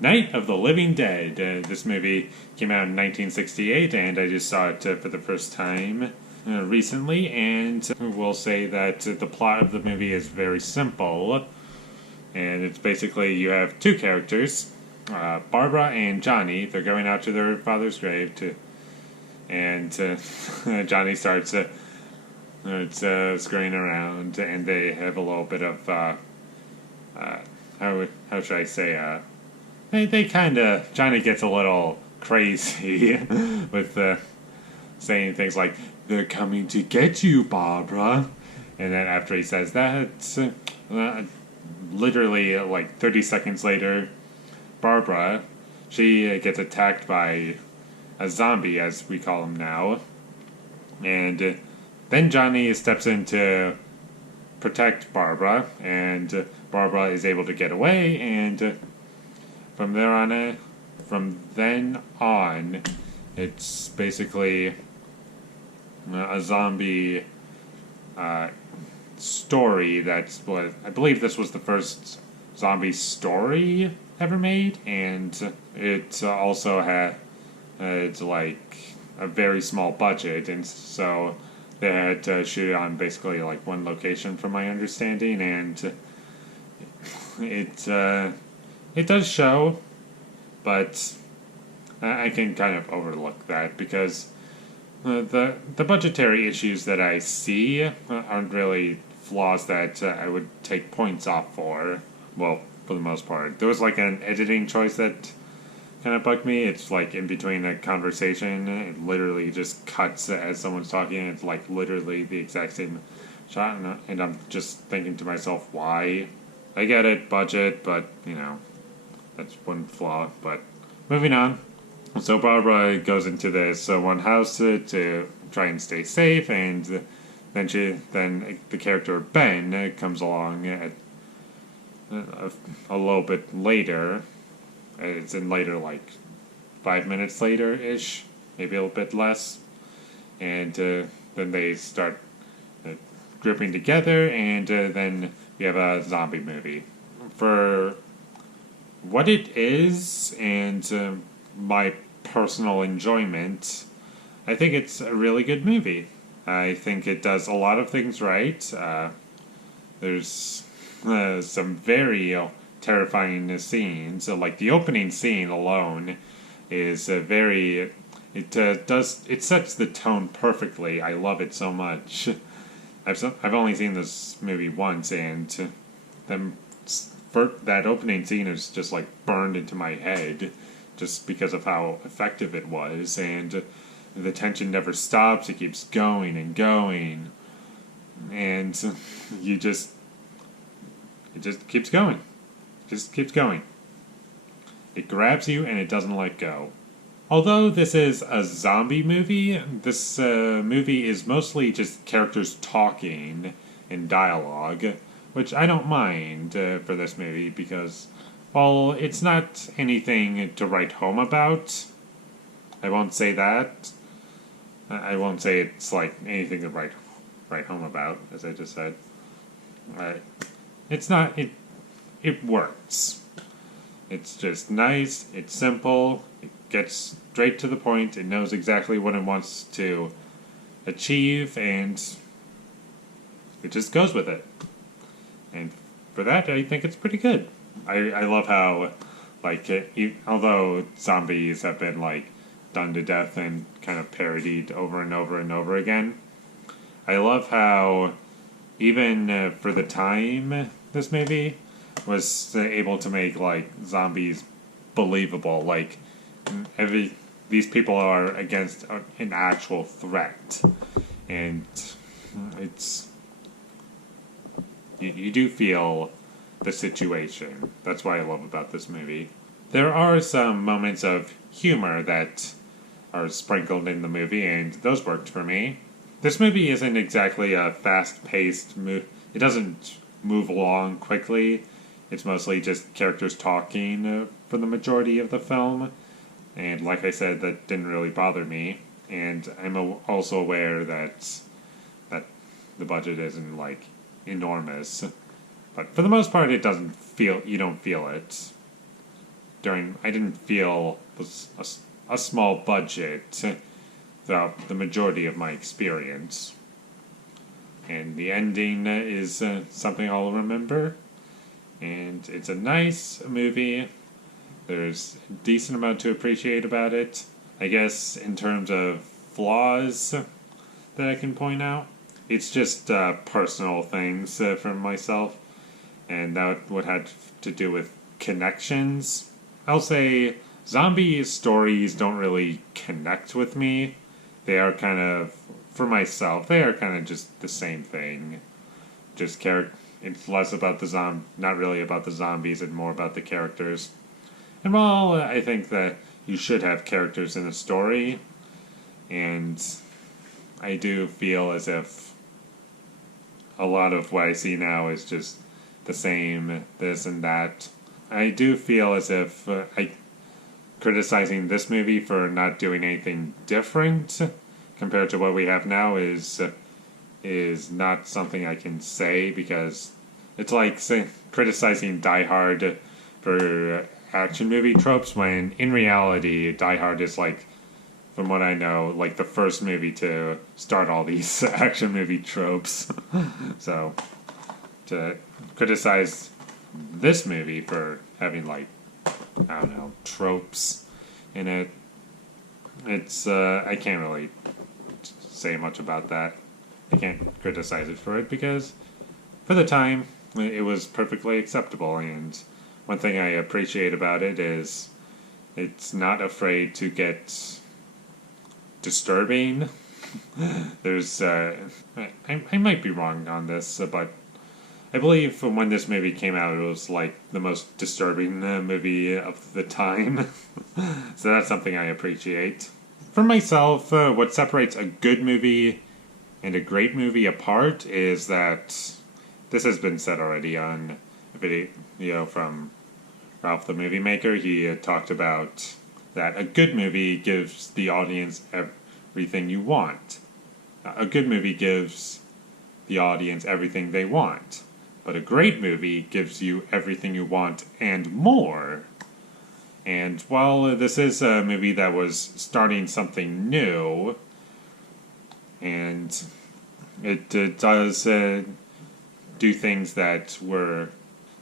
Night of the Living Dead. This movie came out in 1968, and I just saw it for the first time recently. And we'll say that the plot of the movie is very simple, and it's basically you have two characters, Barbara and Johnny. They're going out to their father's grave and Johnny starts scurrying around, and they have a little bit of how should I say they kind of Johnny gets a little crazy with saying things like "They're coming to get you, Barbara," and then after he says that, literally like 30 seconds later, Barbara she gets attacked by a zombie, as we call him now, and then Johnny steps in to protect Barbara, and Barbara is able to get away, and from then on, it's basically a zombie story. That's what I believe. This was the first zombie story ever made, and it also had it's like a very small budget, and so they had to shoot it on basically like one location, from my understanding, and it does show, but I can kind of overlook that because the budgetary issues that I see aren't really flaws that I would take points off for. Well, for the most part, there was like an editing choice that kind of bugged me. It's like in between a conversation, it literally just cuts as someone's talking. It's like literally the exact same shot, and I'm just thinking to myself, why? I get it, budget, but that's one flaw. But moving on. So Barbara goes into this one house to try and stay safe, and then the character Ben comes along at a little bit later. It's in later, like 5 minutes later ish, maybe a little bit less, and then they start grouping together, and then we have a zombie movie. For what it is, and my personal enjoyment, I think it's a really good movie. I think it does a lot of things right. There's some very terrifying scenes. So, like the opening scene alone is very. It sets the tone perfectly. I love it so much. I've only seen this movie once, and that opening scene is just like burned into my head, just because of how effective it was, and the tension never stops. It keeps going and going, and it just keeps going. Just keeps going. It grabs you and it doesn't let go. Although this is a zombie movie, this movie is mostly just characters talking and dialogue, which I don't mind for this movie because, while it's not anything to write home about, I won't say that. I won't say it's like anything to write home about, as I just said. It's not. It works. It's just nice, it's simple, it gets straight to the point, it knows exactly what it wants to achieve, and it just goes with it. And for that, I think it's pretty good. I love how, like, although zombies have been, like, done to death and kind of parodied over and over and over again, I love how, even for the time, this movie was able to make like zombies believable. Like these people are against an actual threat, and it's you do feel the situation. That's what I love about this movie. There are some moments of humor that are sprinkled in the movie, and those worked for me. This movie isn't exactly a fast-paced movie. It doesn't move along quickly. It's mostly just characters talking for the majority of the film. And like I said, that didn't really bother me. And I'm also aware that the budget isn't, like, enormous. But for the most part, you don't feel it. I didn't feel a small budget throughout the majority of my experience. And the ending is something I'll remember. And it's a nice movie. There's a decent amount to appreciate about it. I guess in terms of flaws that I can point out, it's just personal things from myself. And that would have to do with connections. I'll say zombie stories don't really connect with me. They are kind of, for myself, they are kind of just the same thing. Just it's less about not really about the zombies and more about the characters. And while I think that you should have characters in a story, and I do feel as if a lot of what I see now is just the same, this and that. I do feel as if criticizing this movie for not doing anything different compared to what we have now is not something I can say, because it's like criticizing Die Hard for action movie tropes when in reality Die Hard is like, from what I know, like the first movie to start all these action movie tropes. So to criticize this movie for having like, I don't know, tropes in it, it's I can't really say much about that. I can't criticize it for it because for the time it was perfectly acceptable, and one thing I appreciate about it is it's not afraid to get disturbing. There's I might be wrong on this, but I believe when this movie came out, it was like the most disturbing movie of the time. So that's something I appreciate. For myself, what separates a good movie and a great movie apart is that this has been said already on a video from Ralph the Movie Maker. He talked about that a good movie gives the audience everything you want. A good movie gives the audience everything they want. But a great movie gives you everything you want and more. And while this is a movie that was starting something new, and it does do things that were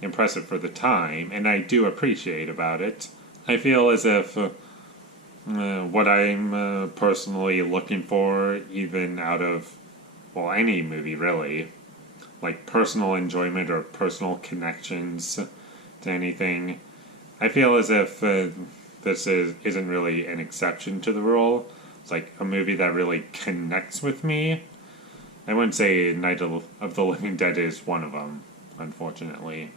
impressive for the time, and I do appreciate about it, I feel as if what I'm personally looking for, even out of, well, any movie really, like personal enjoyment or personal connections to anything, I feel as if this isn't really an exception to the rule. It's like a movie that really connects with me. I wouldn't say Night of the Living Dead is one of them, unfortunately.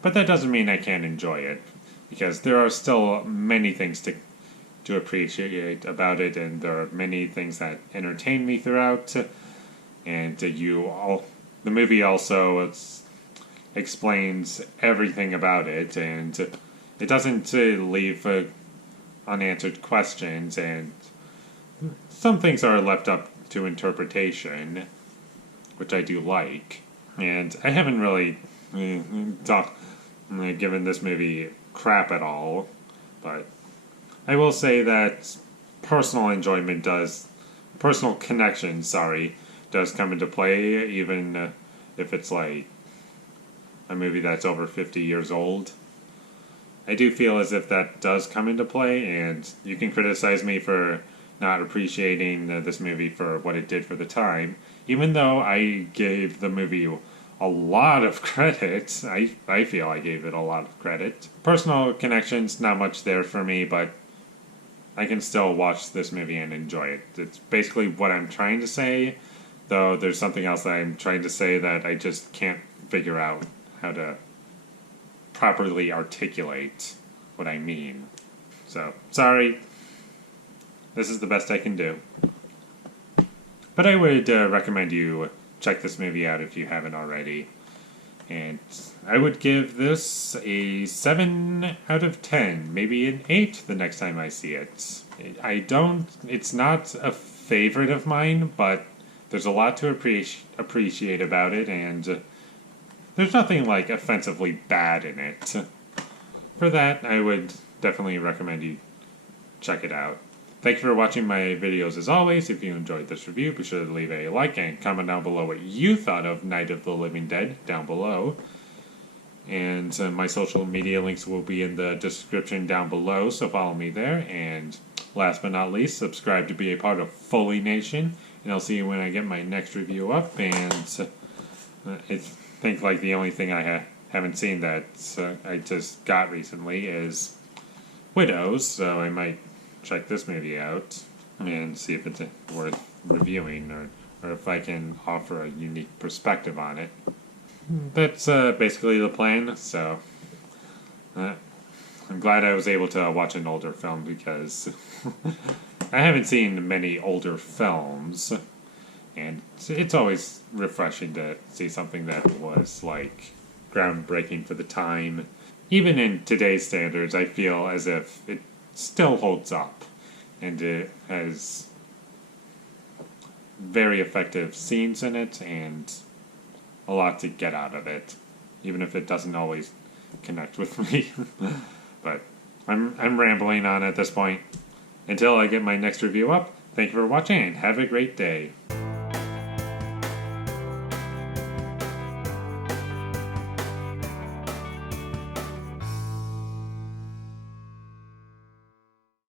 But that doesn't mean I can't enjoy it, because there are still many things to appreciate about it, and there are many things that entertain me throughout. And the movie also explains everything about it, and it doesn't leave unanswered questions, and some things are left up to interpretation, which I do like. And I haven't really given this movie crap at all, but I will say that personal connection, does come into play, even if it's like a movie that's over 50 years old. I do feel as if that does come into play, and you can criticize me for not appreciating this movie for what it did for the time, even though I gave the movie a lot of credit. I feel I gave it a lot of credit. Personal connections, not much there for me, but I can still watch this movie and enjoy it. It's basically what I'm trying to say, though there's something else that I'm trying to say that I just can't figure out how to properly articulate what I mean. So, sorry. This is the best I can do. But I would recommend you check this movie out if you haven't already. And I would give this a 7 out of 10, maybe an 8 the next time I see it. It's not a favorite of mine, but there's a lot to appreciate about it, and there's nothing like offensively bad in it. for that, I would definitely recommend you check it out. Thank you for watching my videos as always. If you enjoyed this review, be sure to leave a like and comment down below what you thought of Night of the Living Dead down below. And my social media links will be in the description down below, so follow me there. And last but not least, subscribe to be a part of Foley Nation. And I'll see you when I get my next review up. And I think like the only thing I haven't seen that I just got recently is Widows, so I might check this movie out and see if it's worth reviewing or if I can offer a unique perspective on it. That's basically the plan, so I'm glad I was able to watch an older film because I haven't seen many older films, and it's always refreshing to see something that was like groundbreaking for the time. Even in today's standards, I feel as if it still holds up, and it has very effective scenes in it and a lot to get out of it, even if it doesn't always connect with me. But I'm rambling on at this point. Until I get my next review up, thank you for watching and have a great day.